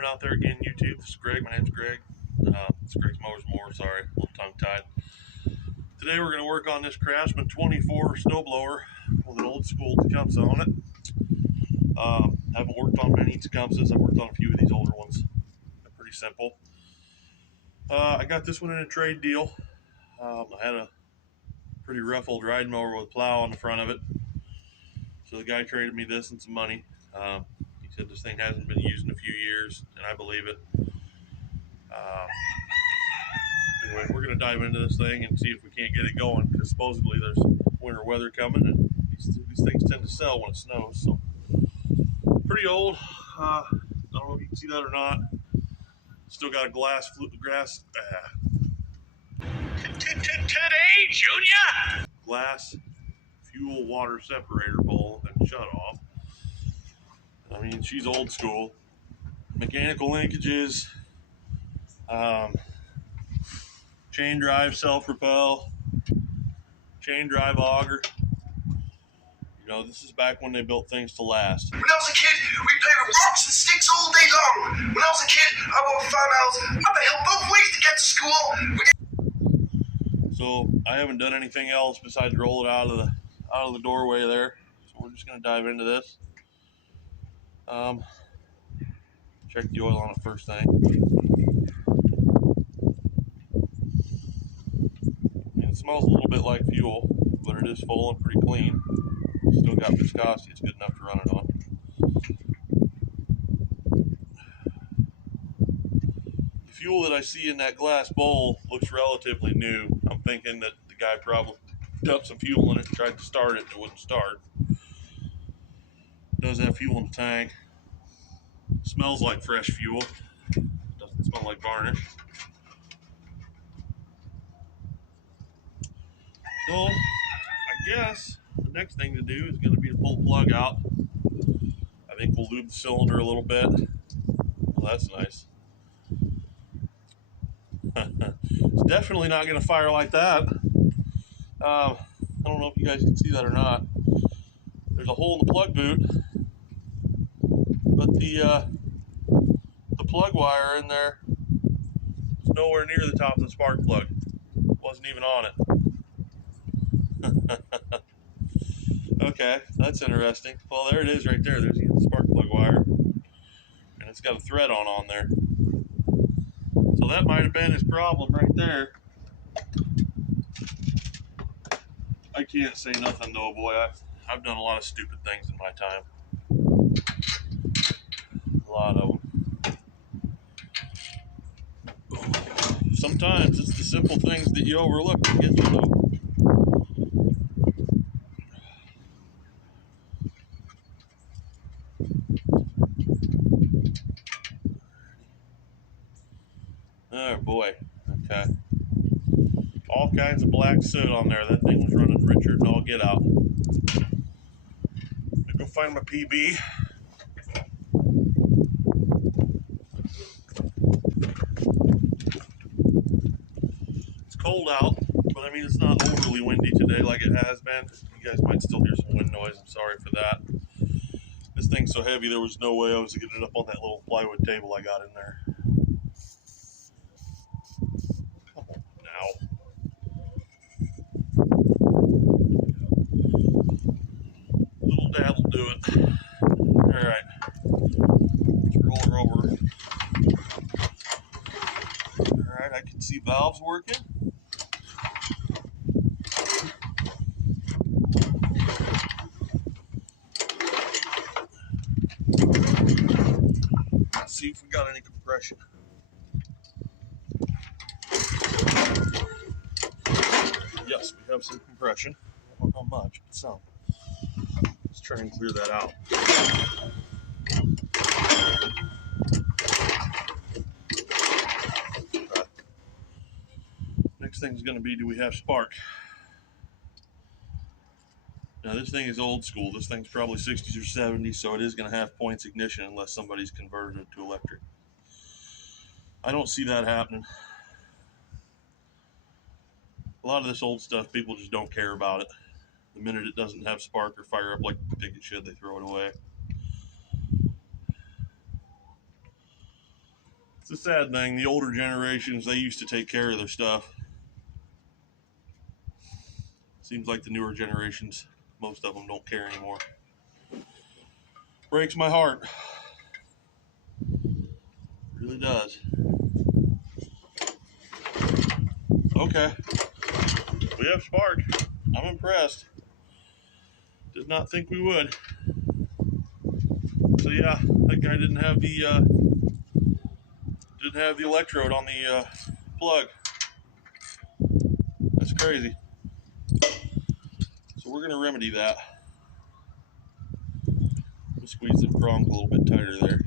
morning out there again, YouTube. This is Greg. My name's Greg. It's Greg's Mowers More. Sorry, a little tongue-tied. Today we're going to work on this Craftsman 24 snowblower with an old school tecumseh on it. Haven't worked on many tecumsehs. I've worked on a few of these older ones. They're pretty simple. I got this one in a trade deal. I had a pretty rough old riding mower with a plow on the front of it. So the guy traded me this and some money. He said this thing hasn't been used in a few years, and I believe it. Anyway, we're going to dive into this thing and see if we can't get it going, because supposedly there's winter weather coming, and these things tend to sell when it snows. So pretty old. I don't know if you can see that or not. Still got a glass fuel water separator bowl and shut off. I mean, she's old school. Mechanical linkages, chain drive self-propel, chain drive auger. You know, this is back when they built things to last. When I was a kid, we played with rocks and sticks all day long. When I was a kid, I walked 5 miles up a hill both ways to get to school. So I haven't done anything else besides roll it out of the doorway there. So we're just gonna dive into this. Check the oil on it first thing. It smells a little bit like fuel, but it is full and pretty clean. Still got viscosity, it's good enough to run it on. The fuel that I see in that glass bowl looks relatively new. I'm thinking that the guy probably dumped some fuel in it and tried to start it and it wouldn't start. It does have fuel in the tank. Smells like fresh fuel. Doesn't smell like varnish. So, I guess the next thing to do is going to be to pull the plug out. I think we'll lube the cylinder a little bit. Well, that's nice. It's definitely not going to fire like that. I don't know if you guys can see that or not. There's a hole in the plug boot, but the plug wire in there is nowhere near the top of the spark plug. Wasn't even on it. Okay, that's interesting. Well, there it is right there. There's the spark plug wire, and it's got a thread on there. So that might have been his problem right there. I can't say nothing though, boy. I've done a lot of stupid things in my time. A lot of them. Sometimes it's the simple things that you overlook that get you though. Oh boy, okay. All kinds of black soot on there. That thing was running Richard and all get out. I'm gonna go find my PB. It's cold out, but I mean it's not overly windy today like it has been. You guys might still hear some wind noise. I'm sorry for that. This thing's so heavy there was no way I was gonna get it up on that little plywood table I got in there. Little dad will do it. Alright. Let's roll her over. Alright, I can see valves working. Let's see if we got any compression. Yes, we have some compression. I don't know how much, but some. Let's try and clear that out. Okay. Next thing is going to be, do we have spark? Now this thing is old school. This thing's probably 60s or 70s, so it is going to have points ignition unless somebody's converted it to electric. I don't see that happening. A lot of this old stuff, people just don't care about it. The minute it doesn't have spark or fire up like they think it should, they throw it away. It's a sad thing. The older generations, they used to take care of their stuff. Seems like the newer generations, most of them don't care anymore. Breaks my heart. It really does. Okay. We have spark. I'm impressed. Did not think we would. So yeah, that guy didn't have the electrode on the plug. That's crazy. So we're gonna remedy that. We'll squeeze the prongs a little bit tighter there.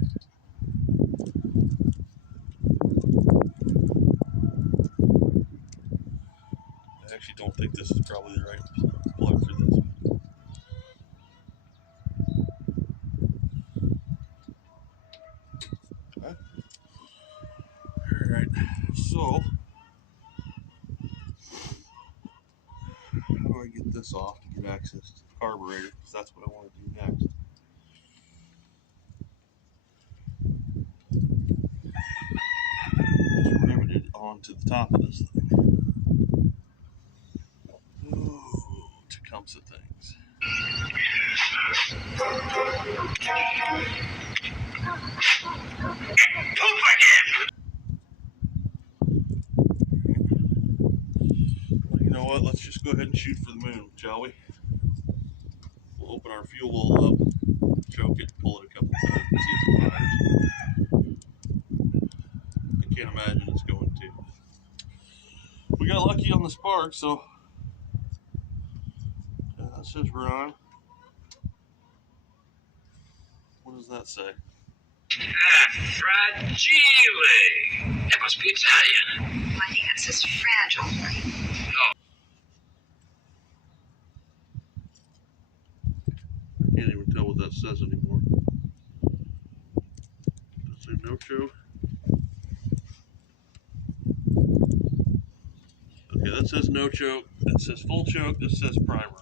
I actually don't think this is probably the right plug for this. Okay. Alright, so how do I get this off to get access to the carburetor? Because that's what I want to do next. Just riveted onto the top of this thing. Ooh, tecumseh things. Well, you know what? Let's just go ahead and shoot for the moon, shall we? We'll open our fuel bowl up, choke it, pull it a couple times, and see if it fires. I can't imagine it's going to. We got lucky on the spark, so that says run. What does that say? Fragile. That must be Italian. I think that says fragile. I can't even tell what that says anymore. Does it say no choke? Okay, that says no choke. That says full choke. This says primer.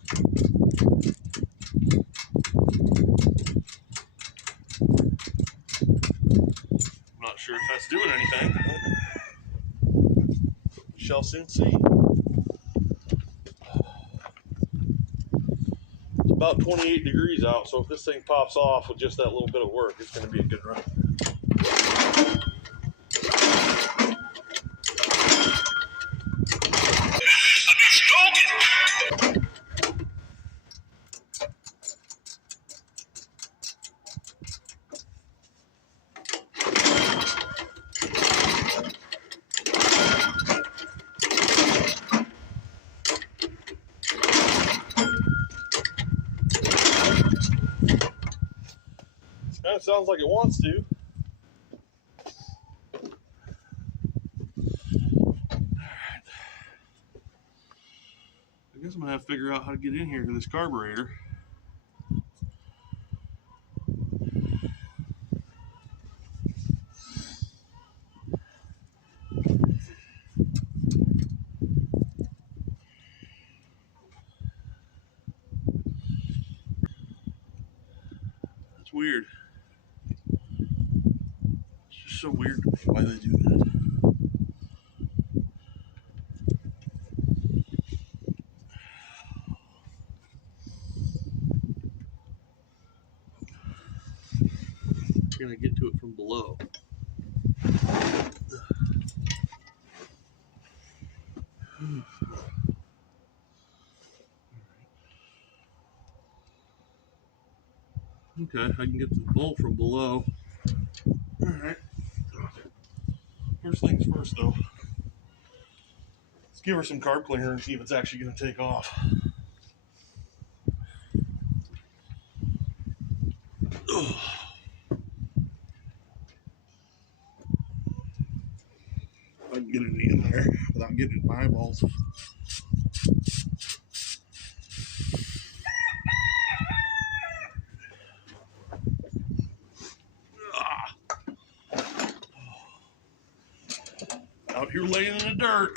I'm not sure if that's doing anything, but we shall soon see. It's about 28 degrees out, so if this thing pops off with just that little bit of work, it's going to be a good run. Kind of sounds like it wants to. Alright. I guess I'm gonna have to figure out how to get in here to this carburetor. That's weird. So weird to me why they do that. Can I get to it from below? Okay, I can get to the bolt from below. Alright. First things first, though. Let's give her some carb cleaner and see if it's actually going to take off. Ugh. I can get it in there without getting it in my eyeballs. Out here laying in the dirt.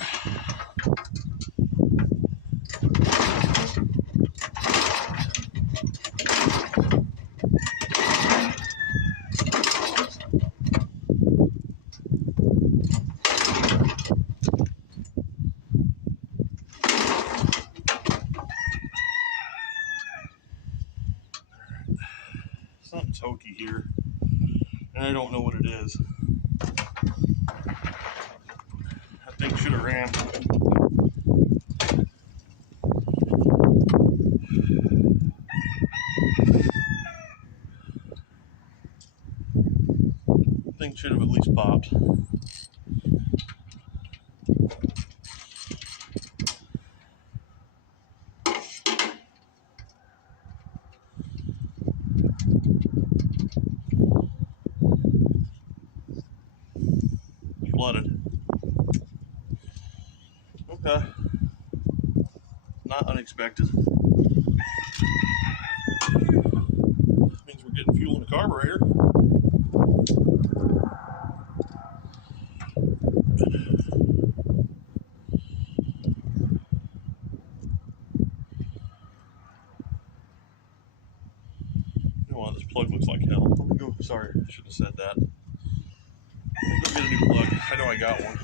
gear, and I don't know what it is. That thing should have ran. That thing should have at least popped. Flooded. Okay. Not unexpected. Means we're getting fuel in the carburetor. You know what? This plug looks like hell. Let me go. Sorry, I should have said that. Let me go get a new plug. I know I got one.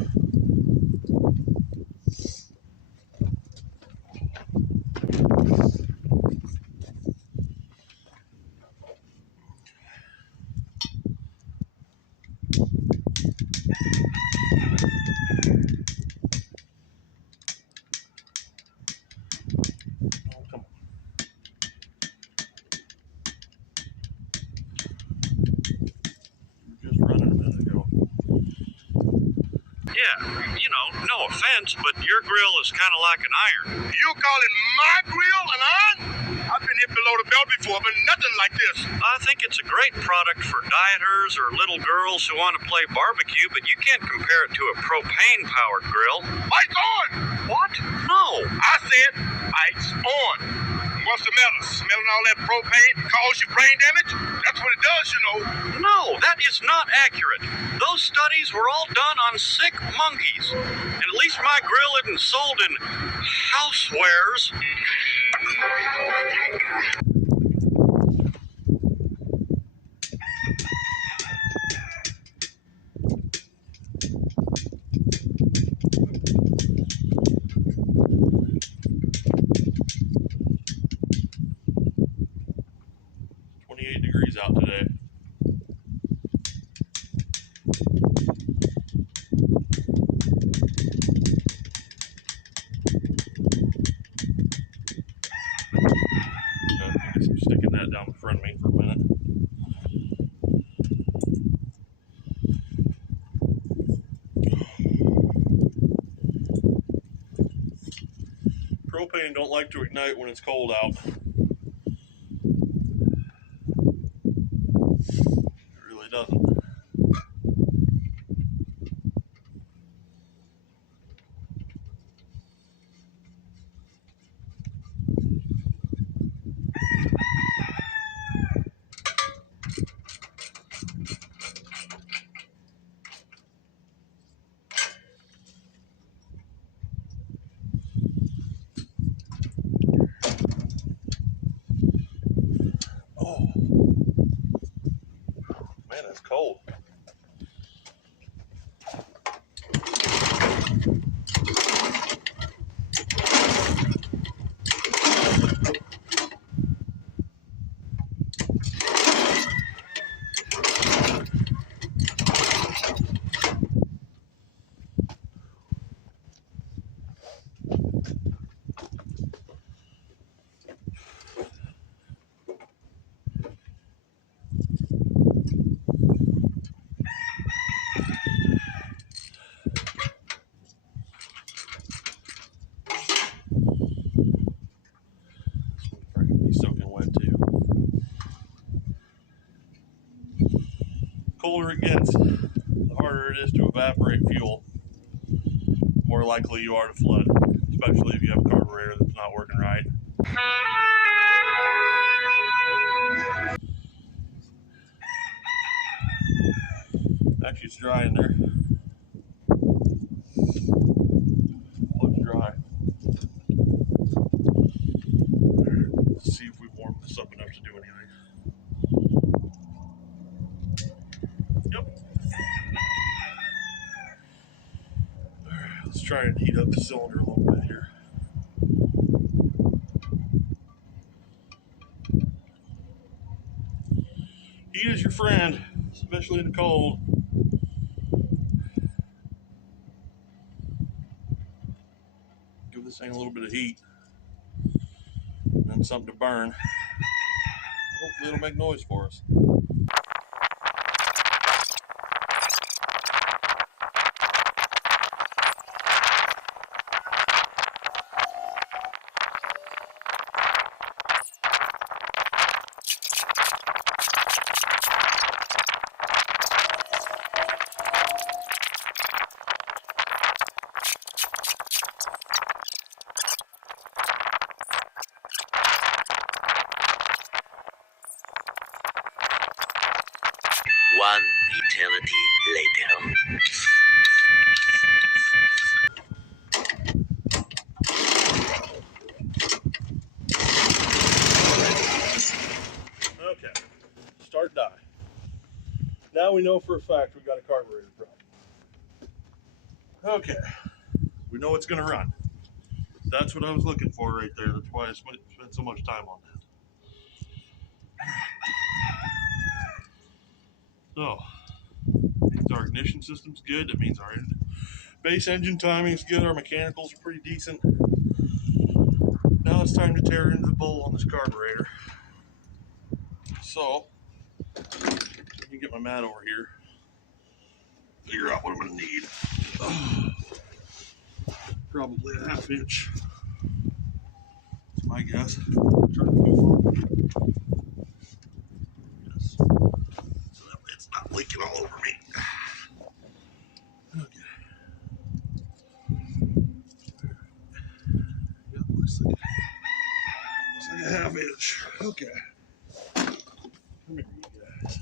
Oh, come on. Just running a minute ago. Yeah, you know, no offense, but your grill is kind of like an iron. You calling my grill an iron? I've been hit below the belt before, but nothing like this. I think it's a great product for dieters or little girls who want to play barbecue, but you can't compare it to a propane-powered grill. Lights on! What? No. I said lights on. What's the matter? Smelling all that propane cause you brain damage? That's what it does, you know. No, that is not accurate. Those studies were all done on sick monkeys. And at least my grill isn't sold in housewares. Degrees out today. I guess I'm sticking that down in front of me for a minute. Propane don't like to ignite when it's cold out. Doesn't. Oh, man, that's cold. Colder it gets, the harder it is to evaporate fuel. The more likely you are to flood, especially if you have a carburetor that's not working right. Actually, it's dry in there. Looks dry. Let's see if we warm this up enough to do anything. Yep. Alright, let's try and heat up the cylinder a little bit here. Heat is your friend, especially in the cold. Give this thing a little bit of heat, and then something to burn. Hopefully it'll make noise for us. One eternity later. Okay, start die. Now we know for a fact we've got a carburetor problem. Okay, we know it's going to run. That's what I was looking for right there. That's why I spent so much time on that. So, means our ignition system's good. That means our base engine timing is good. Our mechanicals are pretty decent. Now it's time to tear into the bowl on this carburetor. So, let me get my mat over here. Figure out what I'm going to need. Probably a 1/2 inch. That's my guess. Turn the fuel on. Yes. So that way it's not leaking all over me. Okay. Yep, looks like a 1/2 inch. Okay. Come here, you guys.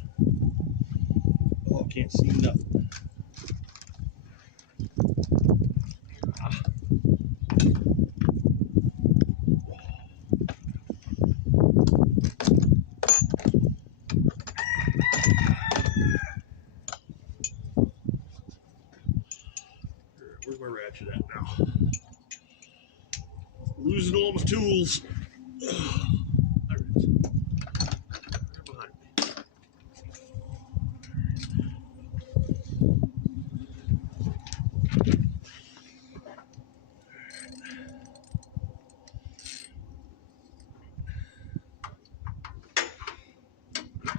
Oh, I can't see nothing. Where's my ratchet at now? Losing all my tools. There it is. Right behind me.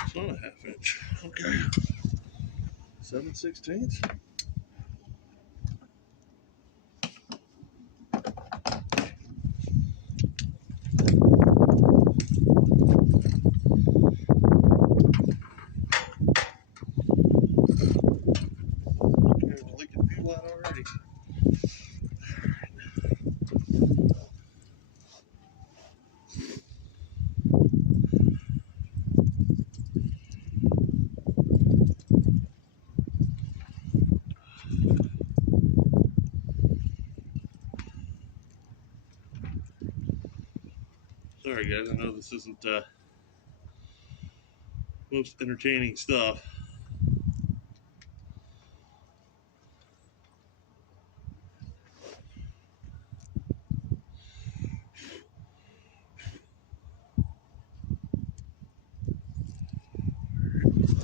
It's not a 1/2 inch. Okay. 7/16. Already. Sorry guys, I know this isn't most entertaining stuff.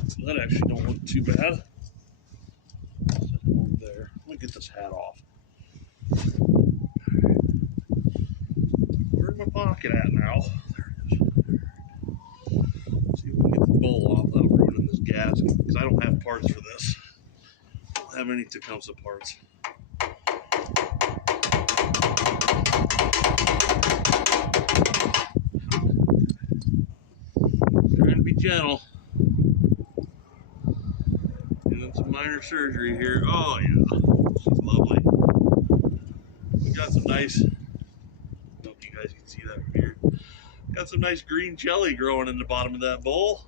So that actually don't look too bad. Set it over there. Let me get this hat off. Where's my pocket at now? There it is. Let's see if we can get the bowl off without ruining this gasket, because I don't have parts for this. I don't have any Tecumseh parts. Trying to be gentle. Doing some minor surgery here. Oh yeah, she's lovely. We got some nice, I don't know if you guys can see that from here. Got some nice green jelly growing in the bottom of that bowl.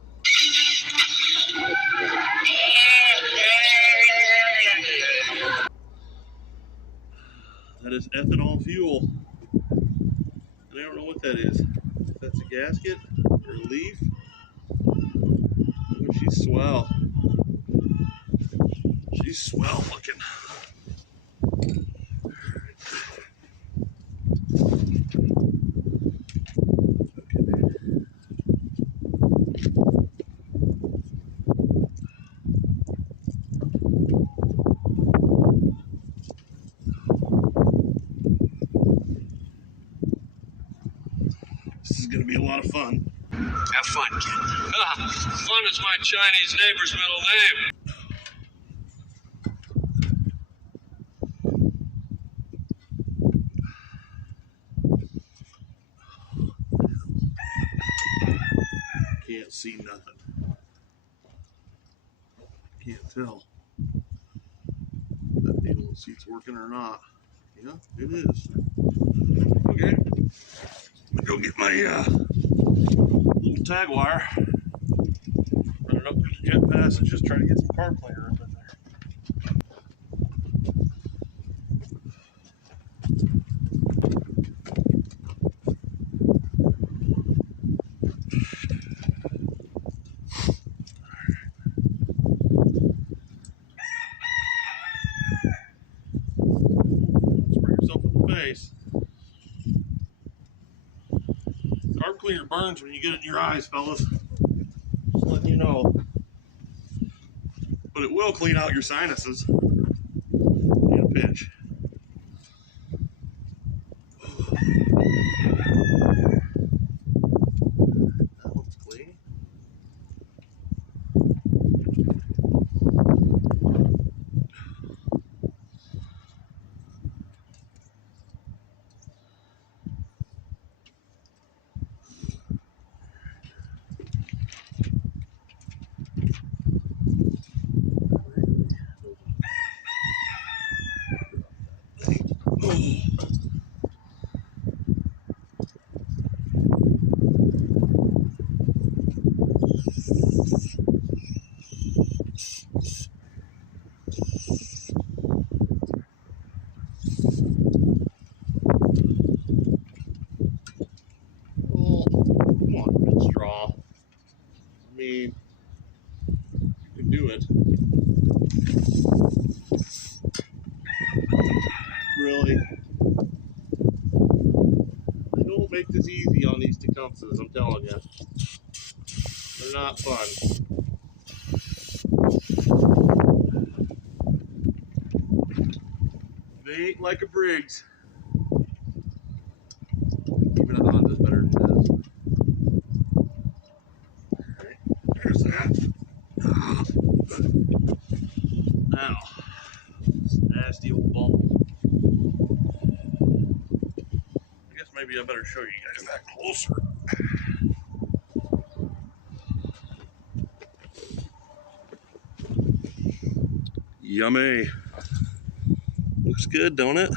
That is ethanol fuel. And I don't know what that is. If that's a gasket or a leaf. Oh, she's swell. She's swell looking. Okay. lot of fun. Have fun, kid. Fun is my Chinese neighbor's middle name. Can't see nothing. Can't tell if that needle seat's working or not. Yeah, it is. Okay. I'm gonna go get my little tag wire. Run it up through the jet passages, try to get some carb cleaner up in there. Spray yourself in the face. Carb cleaner burns when you get it in your eyes, fellas. Just letting you know. But it will clean out your sinuses in a pinch. That looks clean. Come on, good straw. I mean, you can do it. Really? They don't make this easy on these tecumsehs, I'm telling you. They're not fun. They ain't like a Briggs. Even a Honda's better than this. Alright, there's that. Now, this nasty old ball. I guess maybe I better show you guys that closer. Yummy. Looks good, don't it?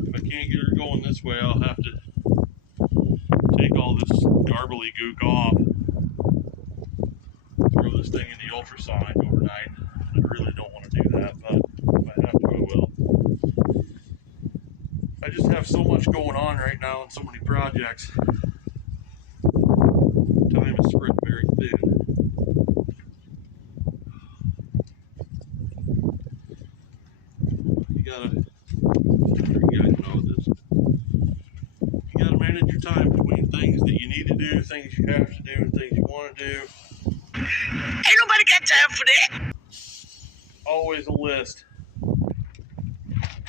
If I can't get her going this way, I'll have to take all this garbly gook off, throw this thing in the ultrasonic overnight. I really don't want to do that, but if I have to, I will. I just have so much going on right now and so many projects. Time is spread very thin. You guys know this. You gotta manage your time between things that you need to do, things you have to do, and things you want to do. Ain't nobody got time for that. Always a list.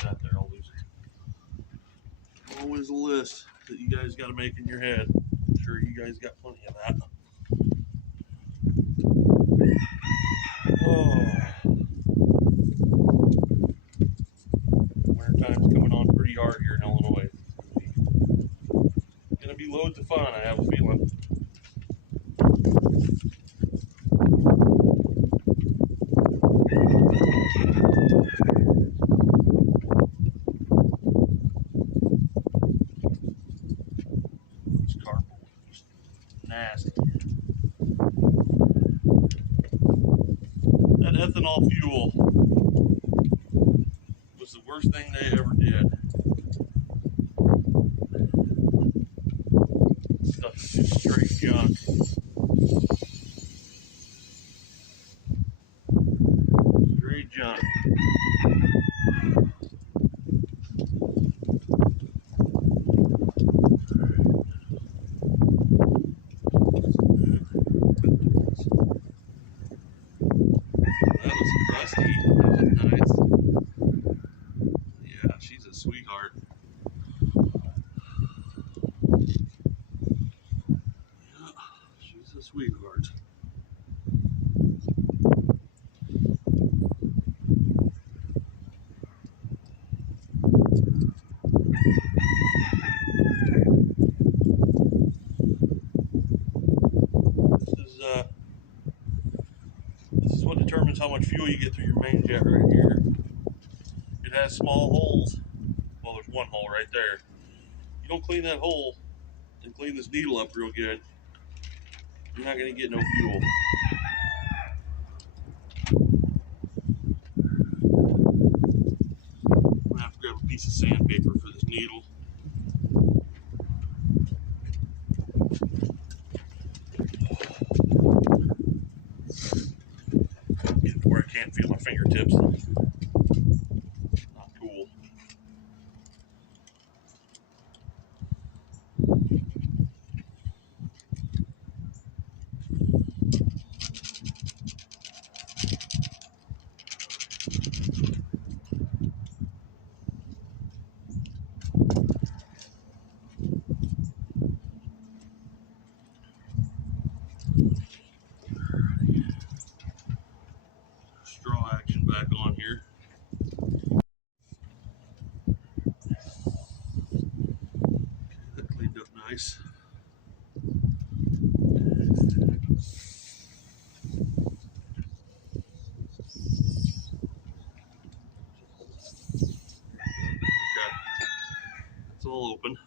That there, I'll lose it. Always a list that you guys gotta make in your head. I'm sure you guys got plenty of that. Oh. Wintertime's coming on pretty hard here in Illinois. It's gonna be loads of fun, I have a feeling. This cardboard is nasty. That ethanol fuel was the worst thing they ever did. Stuff is just straight junk. Straight junk. a sweetheart. This is what determines how much fuel you get through your main jet right here. It has small holes. Well, there's one hole right there. You don't clean that hole and clean this needle up real good, you're not going to get no fuel. I'm going to have to grab a piece of sandpaper for this needle. Get it to where I can't feel my fingertips. Not cool. Straw action back on here. That cleaned up nice. Okay, it's all open.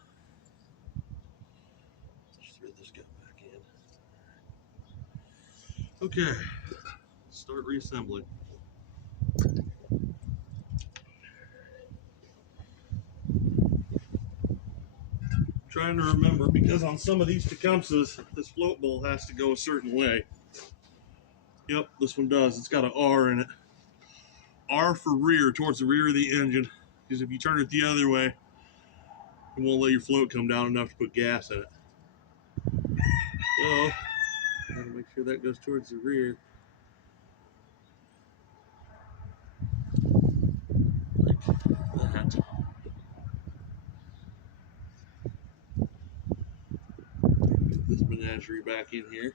Just thread this guy back in. Okay, start reassembling. Trying to remember, because on some of these tecumsehs, this float bowl has to go a certain way. Yep, this one does. It's got an R in it. R for rear, towards the rear of the engine. Because if you turn it the other way, it won't let your float come down enough to put gas in it. So, gotta make sure that goes towards the rear. Like that. Get this menagerie back in here.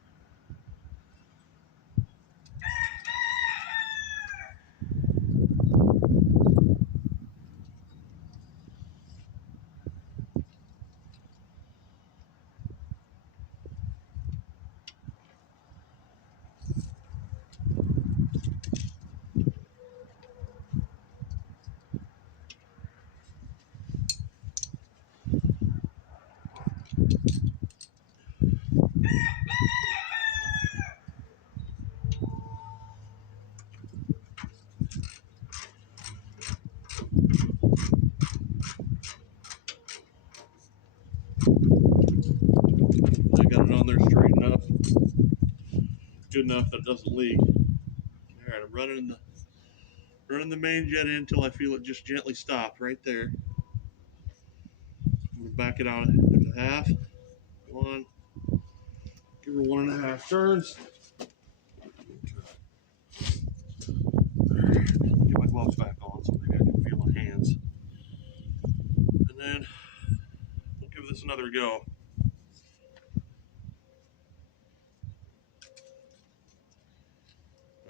I got it on there straight enough, good enough that it doesn't leak. All right, I'm running the main jet in until I feel it just gently stop right there. I'm gonna back it out into half. One, give her 1.5 turns. Get my gloves back on so maybe I can feel my hands. And then we'll give this another go.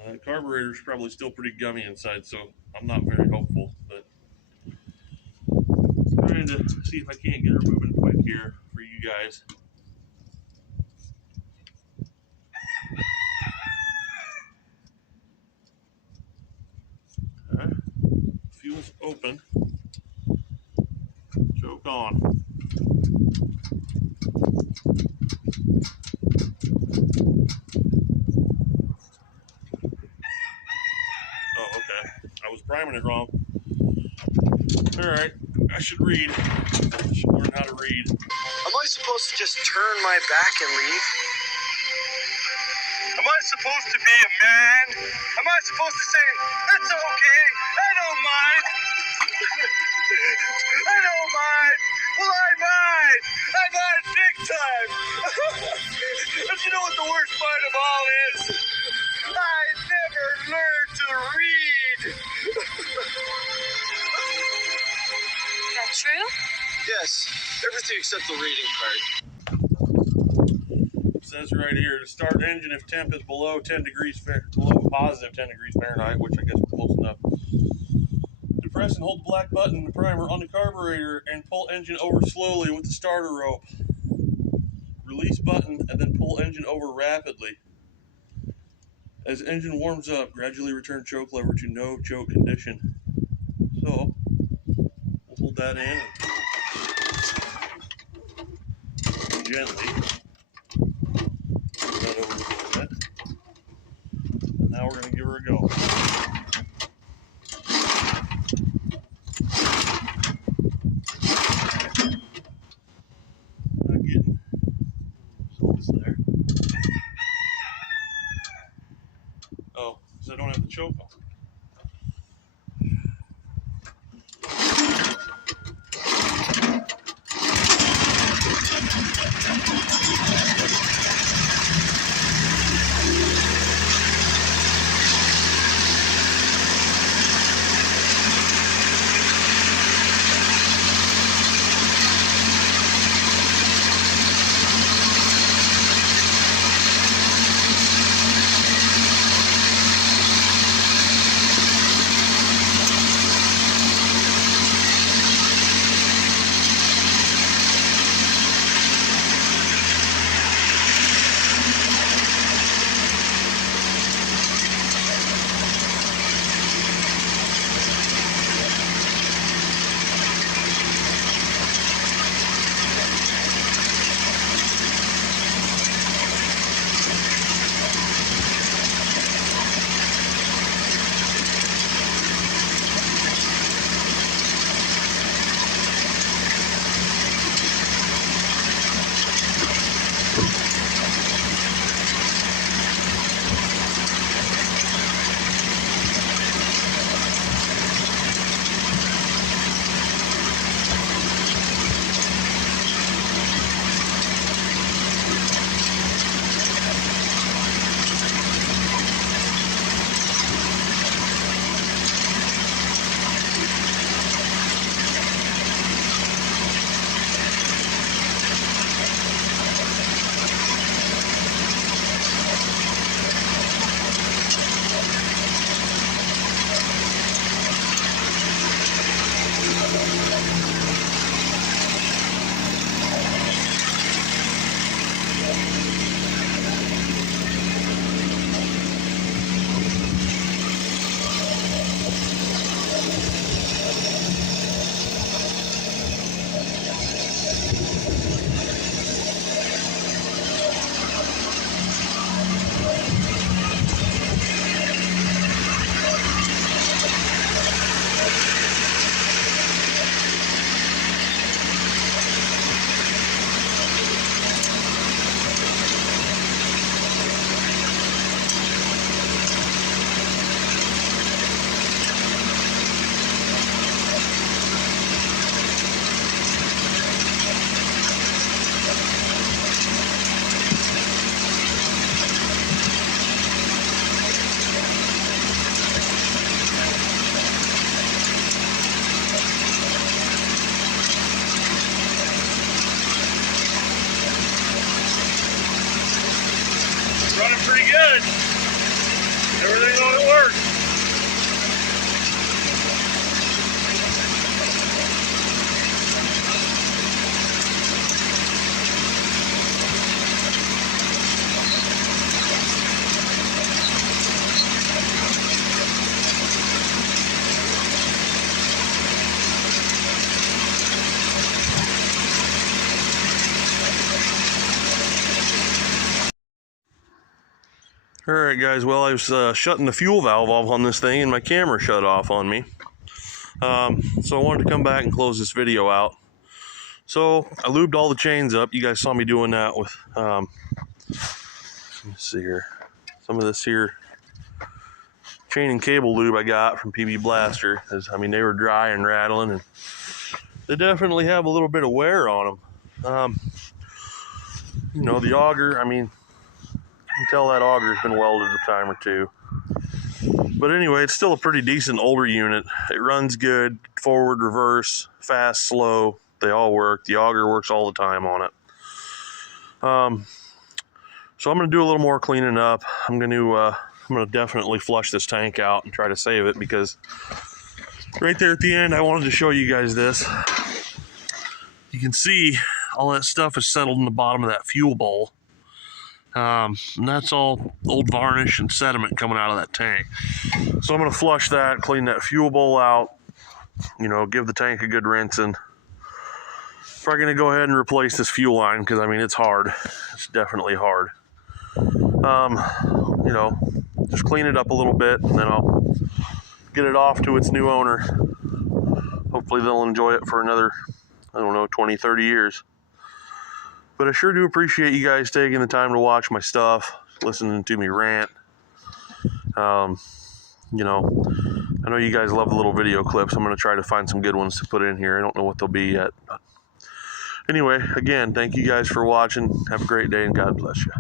The carburetor's probably still pretty gummy inside, so I'm not very hopeful, but I'm trying to see if I can't get her moving quick here for you guys. Okay. Fuel's open. Choke on. Oh, okay. I was priming it wrong. Alright, I should read. I should learn how to read. Am I supposed to just turn my back and leave? Am I supposed to be a man? Am I supposed to say, it's okay, I don't mind? I don't mind. Well, I mind. I mind big time. But you know what the worst part of all is? I never learned to read. Is that true? Yes, everything except the reading part. says right here, to start engine if temp is below 10 degrees below positive 10 degrees Fahrenheit, which I guess we're close enough. Depress and hold the black button in the primer on the carburetor and pull engine over slowly with the starter rope. Release button and then pull engine over rapidly. As engine warms up, gradually return choke lever to no choke condition. So, we'll hold that in and gently move that over a little bit. And now we're going to give her a go. Not getting focus there. Oh, because I don't have the choke on. Running pretty good. Everything on it works. Alright guys, well I was shutting the fuel valve off on this thing and my camera shut off on me. So I wanted to come back and close this video out. So I lubed all the chains up. You guys saw me doing that with, let's see here, some of this here chain and cable lube I got from PB Blaster. I mean, they were dry and rattling, and they definitely have a little bit of wear on them. You know, the auger, I mean, you can tell that auger's been welded a time or two. But anyway, it's still a pretty decent older unit. It runs good, forward, reverse, fast, slow. They all work. The auger works all the time on it. So I'm going to do a little more cleaning up. I'm going to definitely flush this tank out and try to save it, because right there at the end, I wanted to show you guys this. You can see all that stuff is settled in the bottom of that fuel bowl. And that's all old varnish and sediment coming out of that tank. So I'm going to flush that, clean that fuel bowl out, you know, give the tank a good rinsing. Probably going to go ahead and replace this fuel line, because, I mean, it's hard. It's definitely hard. You know, just clean it up a little bit, and then I'll get it off to its new owner. Hopefully they'll enjoy it for another, I don't know, 20, 30 years. But I sure do appreciate you guys taking the time to watch my stuff, listening to me rant. You know, I know you guys love the little video clips. I'm going to try to find some good ones to put in here. I don't know what they'll be yet. But anyway, again, thank you guys for watching. Have a great day, and God bless you.